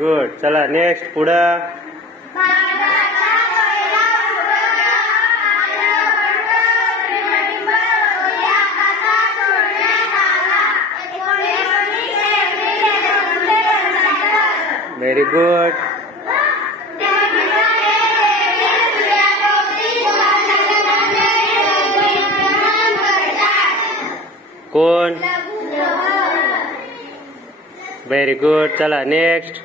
Good. चला next पुढं. Very good. कोण? Very good. चला नेक्स्ट.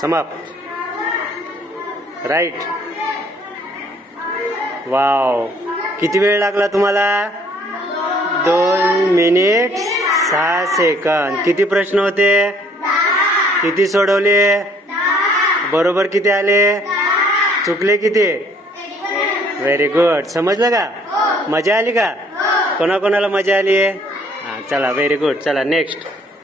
समाप्त. राईट. वाव. किती वेळ लागला तुम्हाला? 2 मिनिट 6 सेकंद. किती प्रश्न होते? किती सोडवले? बरोबर किती आले? चुकले किती? Very good. समजलं का? मजा आली का? कोणाकोणाला मजा आली? चला व्हेरी गुड. चला नेक्स्ट.